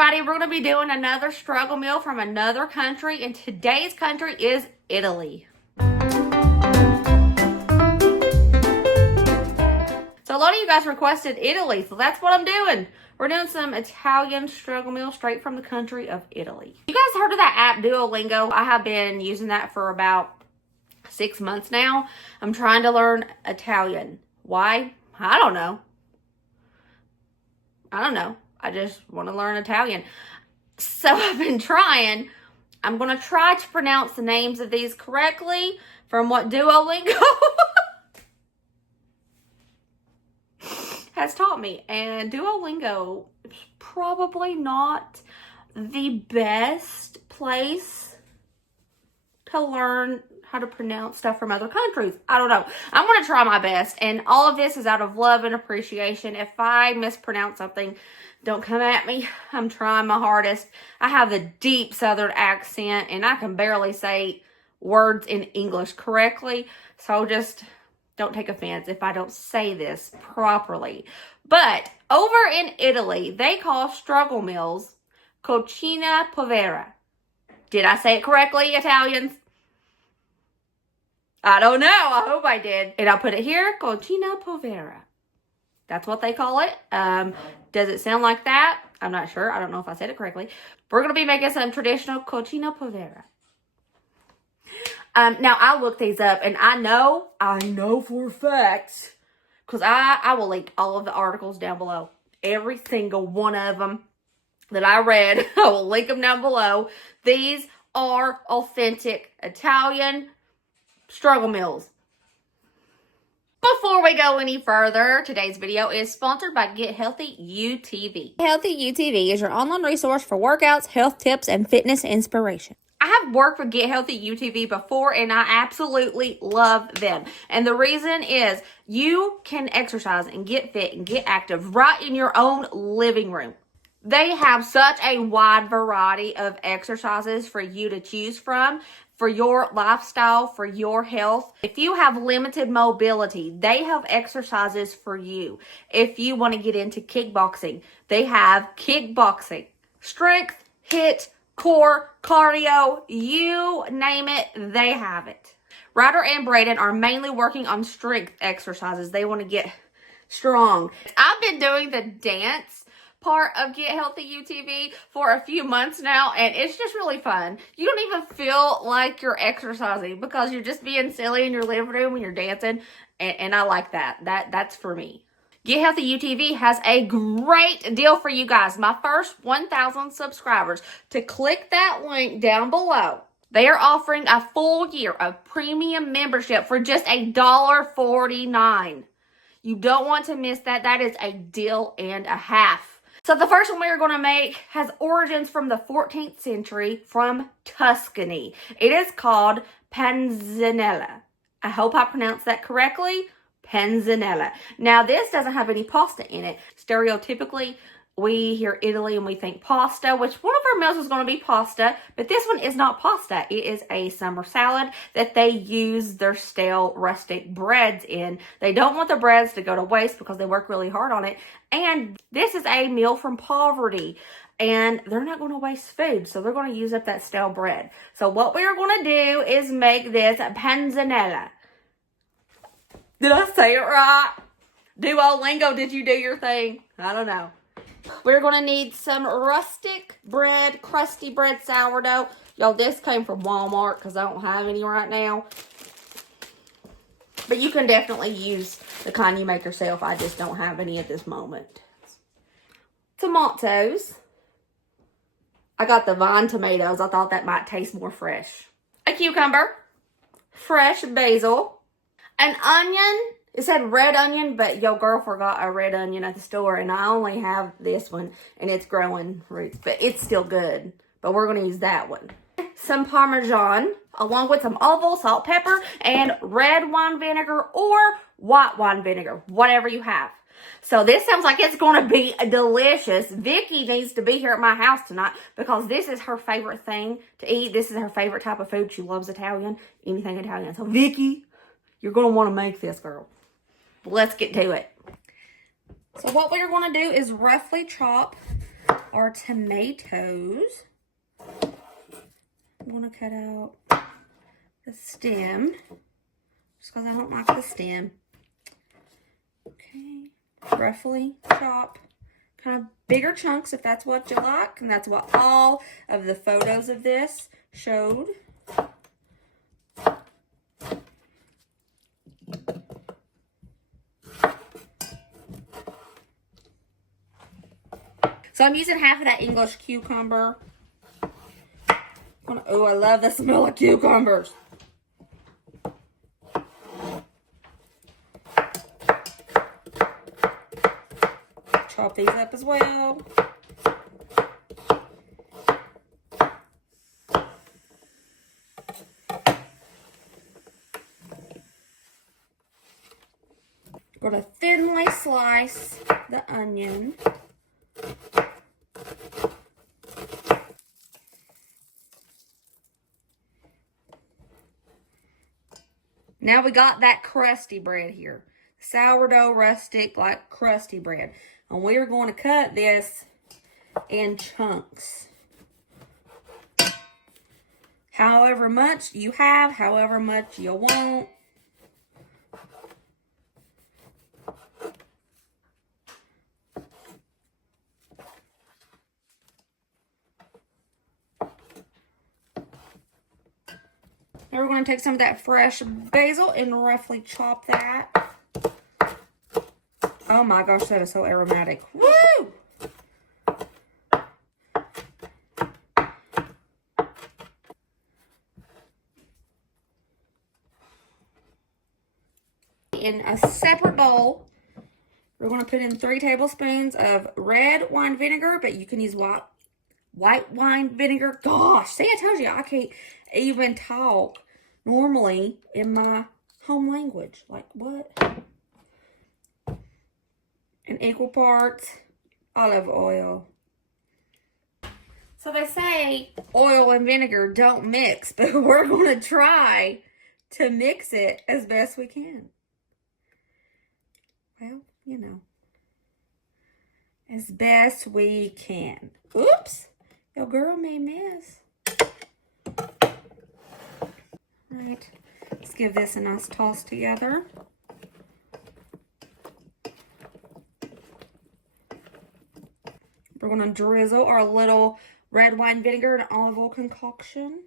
everybody, we're going to be doing another struggle meal from another country, and today's country is Italy. So a lot of you guys requested Italy, so that's what I'm doing. We're doing some Italian struggle meal straight from the country of Italy. You guys heard of that app Duolingo? I have been using that for about 6 months now. I'm trying to learn Italian. Why? I don't know. I just want to learn Italian. So I've been trying. I'm going to try to pronounce the names of these correctly from what Duolingo has taught me. And Duolingo is probably not the best place to learn how to pronounce stuff from other countries. I don't know. I'm going to try my best. And all of this is out of love and appreciation. If I mispronounce something, don't come at me. I'm trying my hardest. I have a deep Southern accent and I can barely say words in English correctly. So just don't take offense if I don't say this properly. But over in Italy, they call struggle meals cucina povera. Did I say it correctly, Italians? I don't know. I hope I did. And I'll put it here, cucina povera. That's what they call it. Does it sound like that? I'm not sure. I don't know if I said it correctly. We're going to be making some traditional cucina povera. Now, I looked these up, and I know for a fact, because I will link all of the articles down below. Every single one of them that I read, I will link them down below. These are authentic Italian struggle meals. Before we go any further, today's video is sponsored by Get Healthy UTV. Get Healthy UTV is your online resource for workouts, health tips, and fitness inspiration. I have worked with Get Healthy UTV before, and I absolutely love them. And the reason is you can exercise and get fit and get active right in your own living room. They have such a wide variety of exercises for you to choose from, for your lifestyle, for your health. If you have limited mobility, they have exercises for you. If you want to get into kickboxing, they have kickboxing, strength, HIIT, core, cardio, you name it, they have it. Ryder and Braden are mainly working on strength exercises. They want to get strong. I've been doing the dance part of Get Healthy UTV for a few months now, and it's just really fun. You don't even feel like you're exercising because you're just being silly in your living room when you're dancing, and I like that. That's for me. Get Healthy UTV has a great deal for you guys. My first 1,000 subscribers, to click that link down below, they are offering a full year of premium membership for just $1.49. You don't want to miss that. That is a deal and a half. So the first one we are going to make has origins from the 14th century from Tuscany. It is called panzanella. I hope I pronounced that correctly. Panzanella. Now, this doesn't have any pasta in it. Stereotypically, we hear Italy and we think pasta, which one of our meals is going to be pasta, but this one is not pasta. It is a summer salad that they use their stale rustic breads in. They don't want the breads to go to waste because they work really hard on it. And this is a meal from poverty, and they're not going to waste food, so they're going to use up that stale bread. So what we are going to do is make this panzanella. Did I say it right? Duolingo, did you do your thing? I don't know. We're going to need some rustic bread, crusty bread sourdough. Y'all, this came from Walmart because I don't have any right now. But you can definitely use the kind you make yourself. I just don't have any at this moment. Tomatoes. I got the vine tomatoes. I thought that might taste more fresh. A cucumber. Fresh basil. An onion. It said red onion, but your girl forgot a red onion at the store, and I only have this one, and it's growing roots, but it's still good. But we're going to use that one. Some Parmesan, along with some olive oil, salt, pepper, and red wine vinegar or white wine vinegar, whatever you have. So this sounds like it's going to be delicious. Vicky needs to be here at my house tonight because this is her favorite thing to eat. This is her favorite type of food. She loves Italian, anything Italian. So Vicky, you're going to want to make this, girl. Let's get to it. So what we're going to do is roughly chop our tomatoes. I'm going to cut out the stem, just because I don't like the stem. Okay, roughly chop. Kind of bigger chunks if that's what you like, and that's what all of the photos of this showed. So I'm using half of that English cucumber. Oh, I love the smell of cucumbers. Chop these up as well. Going to thinly slice the onion. Now we got that crusty bread here. Sourdough rustic, like crusty bread. And we are going to cut this in chunks. However much you have, however much you want. Now we're going to take some of that fresh basil and roughly chop that. Oh my gosh, that is so aromatic. Woo! In a separate bowl, we're going to put in 3 tablespoons of red wine vinegar, but you can use white wine vinegar. Gosh, see, I told you, I can't even talk normally in my home language. Like, what? And equal parts olive oil. So they say oil and vinegar don't mix, but we're going to try to mix it as best we can. Well, you know, as best we can. Oops, your girl may miss. Right, let's give this a nice toss together. We're going to drizzle our little red wine vinegar and olive oil concoction.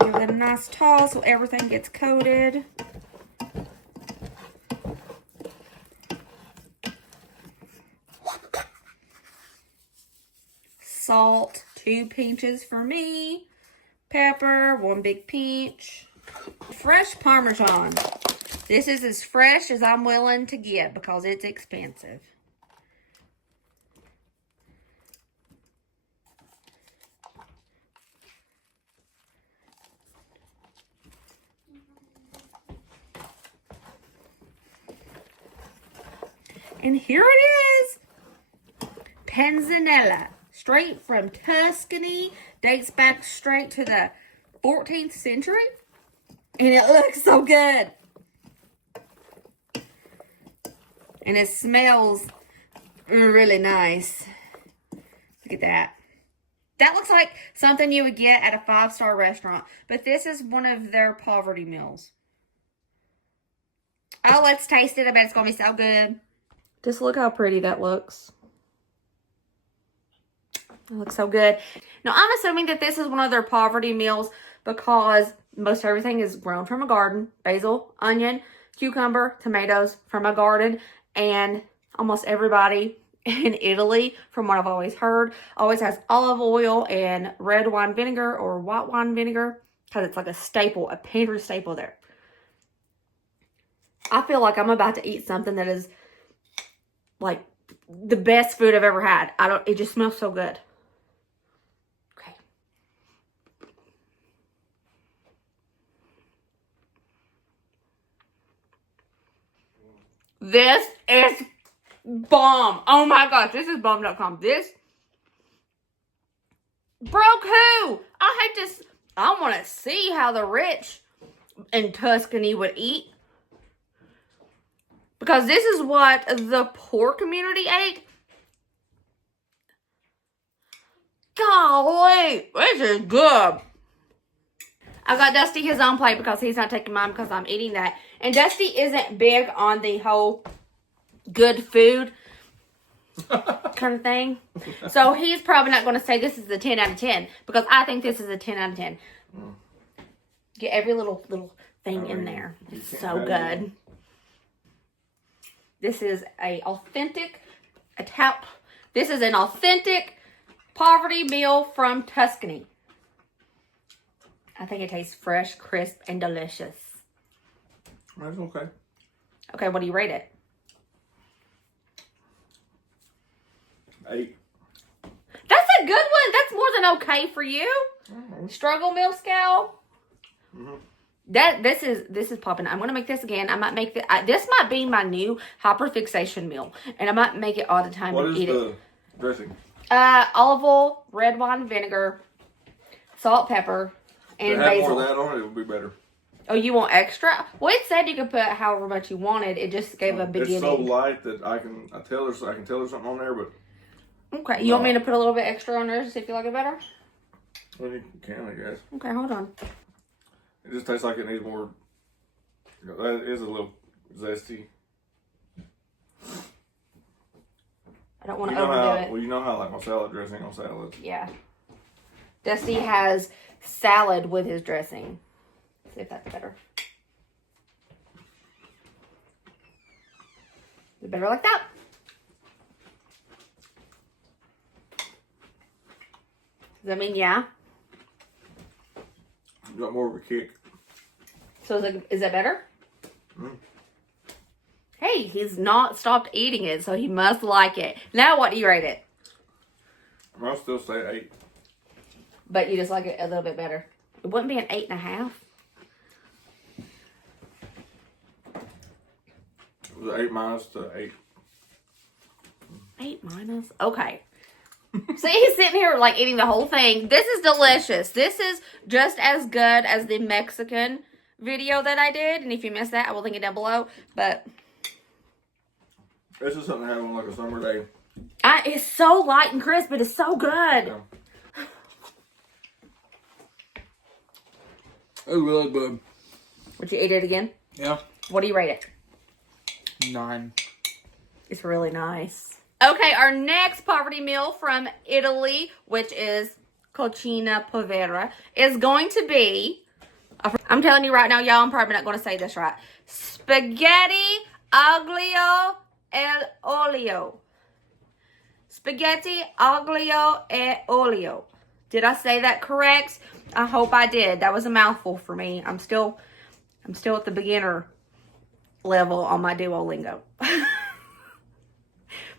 Give it a nice toss so everything gets coated. Salt, 2 pinches for me. Pepper, 1 big pinch. Fresh Parmesan. This is as fresh as I'm willing to get because it's expensive. And here it is. Panzanella. Straight from Tuscany. Dates back straight to the 14th century. And it looks so good. And it smells really nice. Look at that. That looks like something you would get at a 5-star restaurant. But this is one of their poverty meals. Oh, let's taste it. I bet it's going to be so good. Just look how pretty that looks. It looks so good. Now, I'm assuming that this is one of their poverty meals because most everything is grown from a garden. Basil, onion, cucumber, tomatoes from a garden. And almost everybody in Italy, from what I've always heard, always has olive oil and red wine vinegar or white wine vinegar because it's like a staple, a pantry staple there. I feel like I'm about to eat something that is like the best food I've ever had. It just smells so good. Okay. This is bomb. Oh my gosh, this is bomb.com. This broke who? I want to see how the rich in Tuscany would eat. Because this is what the poor community ate. Golly, this is good. I got Dusty his own plate because he's not taking mine because I'm eating that. And Dusty isn't big on the whole good food kind of thing. So he's probably not going to say this is a 10 out of 10 because I think this is a 10 out of 10. Get every little thing in there. It's so good. This is an authentic poverty meal from Tuscany. I think it tastes fresh, crisp, and delicious. That's okay. Okay, what do you rate it? 8. That's a good one. That's more than okay for you. Struggle meal scale. This is popping. I'm gonna make this again. I might make this might be my new hyperfixation meal, and I might make it all the time. What and is eat the it. dressing? Olive oil, red wine vinegar, salt, pepper, and If it had basil. more of that on it would be better. Oh, you want extra? Well, it said you could put however much you wanted. It just gave a beginning. It's so light that I can tell there's something on there, but Okay, you want me to put a little bit extra on there to see if you like it better? well, you can, I guess. Okay, hold on. It just tastes like it needs more. That is a little zesty. I don't want to overdo it. Well, you know how I like my salad dressing on salads. Yeah. Dusty has salad with his dressing. See if that's better. Is it better like that? Does that mean yeah? You got more of a kick. So is that better? Hey, he's not stopped eating it, so he must like it. Now what do you rate it? I'll still say 8. But you just like it a little bit better. It wouldn't be an 8.5. It was 8 minus to 8. 8 minus? Okay. See, he's sitting here like eating the whole thing. This is delicious. This is just as good as the Mexican video that I did. And if you missed that, I will link it down below. But This is something to have on like a summer day. it's so light and crisp. It is so good. Yeah. It's really good. Would you eat it again? Yeah. What do you rate it? 9. It's really nice. Okay, our next poverty meal from Italy, which is Cucina Povera, is going to be, I'm telling you right now, y'all, I'm probably not going to say this right. Spaghetti aglio e olio. Spaghetti aglio e olio. Did I say that correct? I hope I did. That was a mouthful for me. I'm still at the beginner level on my Duolingo.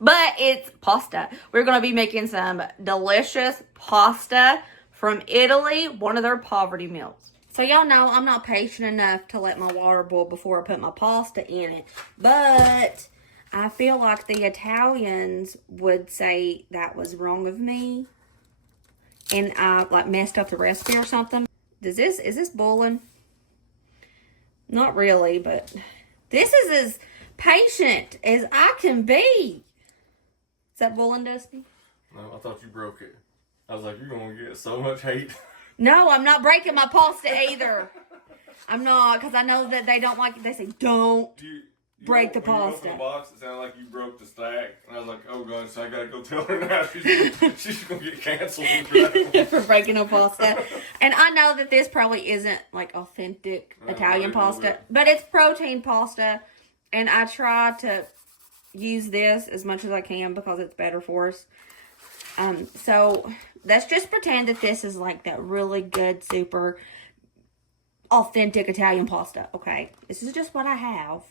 But it's pasta. We're going to be making some delicious pasta from Italy, one of their poverty meals. So y'all know I'm not patient enough to let my water boil before I put my pasta in it. But I feel like the Italians would say that was wrong of me. And I like messed up the recipe or something. Is this boiling? Not really, but this is as patient as I can be. Is that boiling, Dusty? No, I thought you broke it. I was like, you're going to get so much hate. No, I'm not breaking my pasta either. I'm not, because I know that they don't like it. They say, don't break the when you pasta. opened the box, it sounded like you broke the stack. And I was like, oh, God, so I got to go tell her now. She's going to get canceled for that. For breaking a pasta. And I know that this probably isn't like authentic Italian pasta, but it's protein pasta. And I try to use this as much as I can because it's better for us. So let's just pretend that this is like that really good, super authentic Italian pasta. Okay, this is just what I have.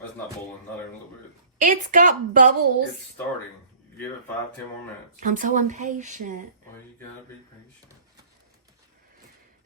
That's not boiling, not even a little bit. It's got bubbles. It's starting. Give it 5-10 more minutes. I'm so impatient. Well, you gotta be patient.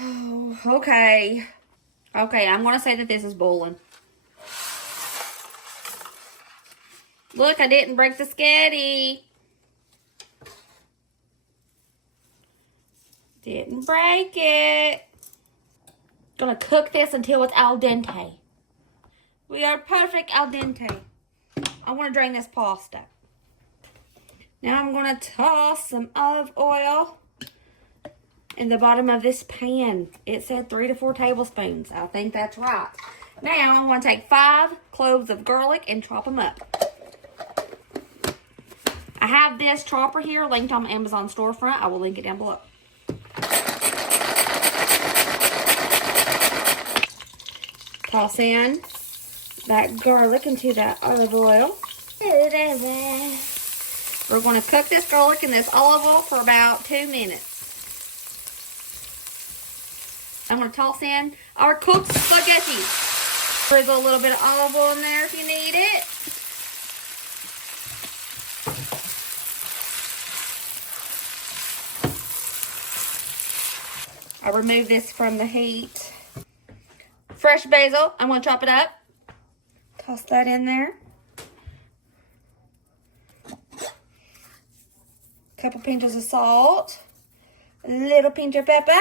Oh, okay. Okay, I'm gonna say that this is boiling. Look, I didn't break the sketty. Didn't break it. Gonna cook this until it's al dente. We are perfect al dente. I want to drain this pasta. Now I'm going to toss some olive oil in the bottom of this pan. It said 3 to 4 tablespoons. I think that's right. Now I'm going to take 5 cloves of garlic and chop them up. I have this chopper here linked on Amazon storefront. I will link it down below. Toss in that garlic into that olive oil. We're going to cook this garlic in this olive oil for about 2 minutes. I'm going to toss in our cooked spaghetti. Sprinkle a little bit of olive oil in there if you need it. I'll remove this from the heat. Fresh basil, I'm going to chop it up. Toss that in there. Couple pinches of salt. A little pinch of pepper.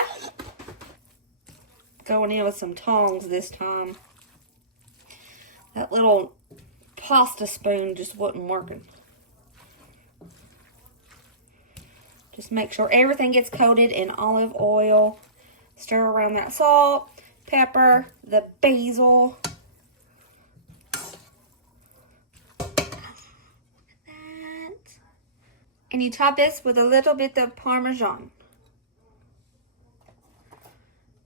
Going in with some tongs this time. That little pasta spoon just wasn't working. Just make sure everything gets coated in olive oil. Stir around that salt, pepper, the basil. And you top this with a little bit of Parmesan.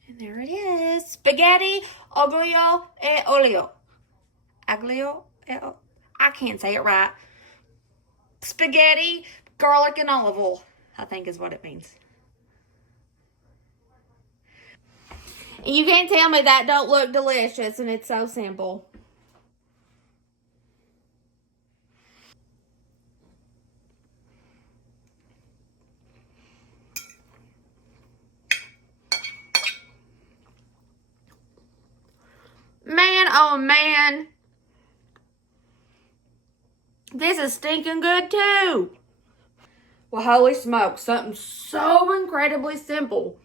And there it is. Spaghetti, aglio e olio. Aglio e olio. I can't say it right. Spaghetti, garlic, and olive oil, I think is what it means. And you can't tell me that don't look delicious, and it's so simple. Man, oh man. This is stinking good too. Well, holy smokes, something so incredibly simple.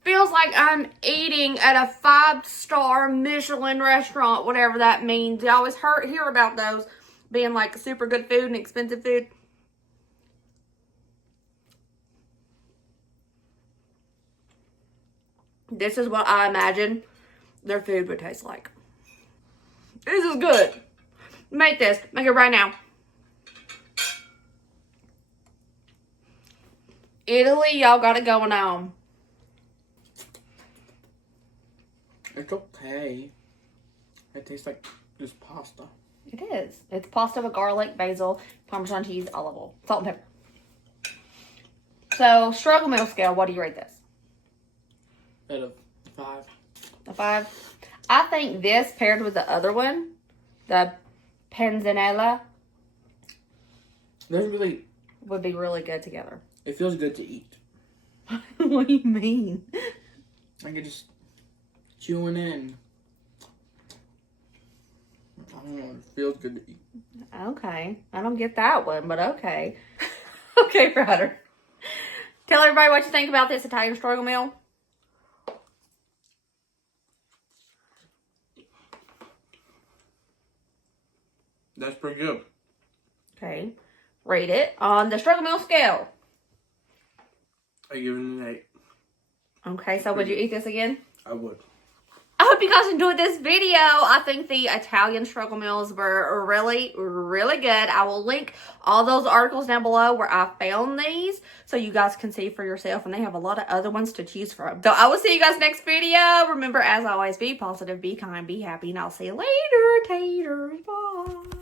Feels like I'm eating at a 5-star Michelin restaurant, whatever that means. You always hear about those being like super good food and expensive food. This is what I imagine their food would taste like. This is good. Make this. Make it right now. Italy, y'all got it going on. It's okay. It tastes like just pasta. It is. It's pasta with garlic, basil, Parmesan cheese, olive oil, salt and pepper. So, struggle meal scale, what do you rate this? Out of 5. A 5? I think this paired with the other one, the panzanella, would be really good together. It feels good to eat. What do you mean? I could just chewing in. I don't know. It feels good to eat. Okay. I don't get that one, but okay. Okay, Ryder. Tell everybody what you think about this Italian struggle meal. That's pretty good. Okay. Rate it on the struggle meal scale. I give it an 8. Okay, so would you eat this again? I would. I hope you guys enjoyed this video. I think the Italian struggle meals were really, really good. I will link all those articles down below where I found these so you guys can see for yourself. And they have a lot of other ones to choose from. So I will see you guys next video. Remember, as always, be positive, be kind, be happy. And I'll see you later, taters. Bye.